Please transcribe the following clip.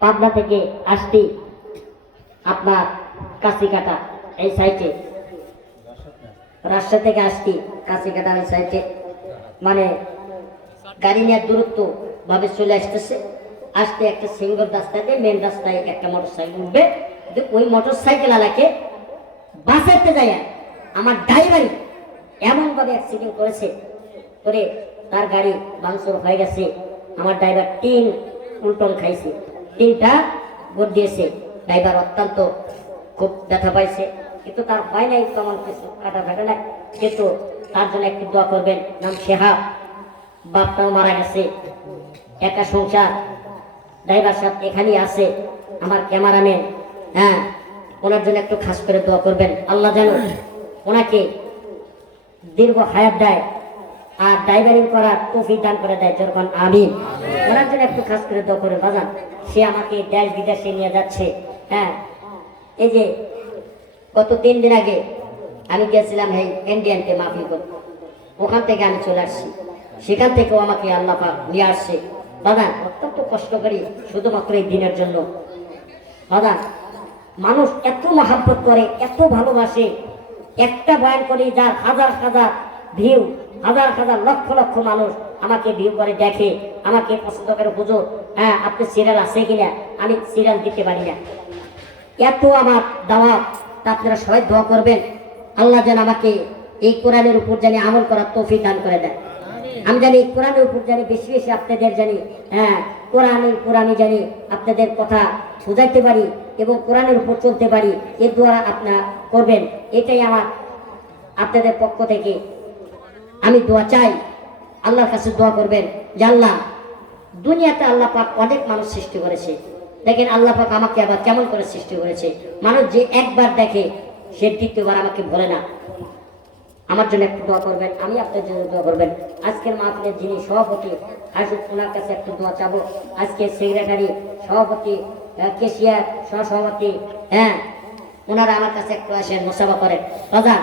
পাবনা থেকে আসছি আপনার কাশিকাটা, এই সাইটে রাজশাহী থেকে আসছি কাশিকাটা এই সাইটে মানে গাড়ি নেওয়ার দূরত্ব ভাবে চলে আসতেছে। আসতে একটা সিঙ্গল রাস্তাতে মেন রাস্তায় একটা মোটর সাইকেল উঠবে ওই মোটর সাইকেল আলাকে বাঁচাতে যায় আমার ড্রাইভারই এমনভাবে অ্যাক্সিডেন্ট করেছে করে তার গাড়ি ভাঙচুর হয়ে গেছে। আমার ড্রাইভার তিন উল্টন খাইছে। তিনটা ভোট দিয়েছে। ড্রাইভার অত্যন্ত খুব ব্যথা পাইছে। কিন্তু তার হয় নাই তেমন কিছু, কাটা ফাটা না। কিন্তু তার জন্য একটু দোয়া করবেন, নাম শেহাব বাপটাও মারা গেছে। একা সংসার। ড্রাইভার সাহেব এখানেই আছে, আমার ক্যামেরাম্যান। হ্যাঁ ওনার জন্য একটু খাস করে দোয়া করবেন। আল্লাহ যেন ওনাকে দীর্ঘ হায়াত দেয় আর ড্রাইভারিং করার তৌফিক দান করে দেয়। যখন আমি ওনার জন্য একটু খাস করে দোয়া করে বাজান। সে আমাকে দেশ বিদেশে নিয়ে যাচ্ছে হ্যাঁ? এই যে গত তিন দিন আগে আমি গিয়েছিলাম এই ইন্ডিয়ানকে মাফি করতে। ওখান থেকে আমি চলে আসছি। সেখান থেকেও আমাকে আল্লাহ পাক নিয়ে আসছে। দাদা, অত্যন্ত কষ্ট করি শুধুমাত্র এই দিনের জন্য। দাদা, মানুষ এত মহাব্বত করে, এত ভালোবাসে। একটা বয়ান করে, যার হাজার হাজার ভিউ হাজার হাজার লক্ষ লক্ষ মানুষ আমাকে ভিউ করে দেখে আমাকে পছন্দ করে বুঝো হ্যাঁ আপনি সিরিয়াল আছে কিনা? আমি সিরিয়াল দিতে পারি না। এত আমার দাওয়া তা আপনারা সবাই দোয়া করবেন। আল্লাহ যেন আমাকে এই কোরআনের উপর জানি আমল করার তৌফিক দান করে দেয় আমি জানি এই কোরআনের উপর জানি বেশি বেশি আপনাদের জানি হ্যাঁ কোরআনের উপর আমি জানি আপনাদের কথা বুঝাইতে পারি এবং কোরআনের উপর চলতে পারি। এ দোয়া আপনারা করবেন। এটাই আমার আপনাদের পক্ষ থেকে আমি দোয়া চাই। আল্লাহর কাছে দোয়া করবেন, যে আল্লাহ, দুনিয়াতে আল্লাহ পাক অনেক মানুষ সৃষ্টি করেছে। দেখেন আল্লাহ পাক আমাকে আবার কেমন করে সৃষ্টি করেছে। মানুষ যে একবার দেখে, সে দ্বিতীয়বার আমাকে বলে না। আমার জন্য একটু দোয়া করবেন, আমি আপনার জন্য দোয়া করবেন। আজকের মাহফিলের যিনি সভাপতি, আসুক, ওনার কাছে একটু দোয়া চাবো। আজকে সেক্রেটারি, সভাপতি কেশিয়ার সহসভাপতি হ্যাঁ ওনারা আমার কাছে একটু আসেন, মোসাফা করেন। রাজা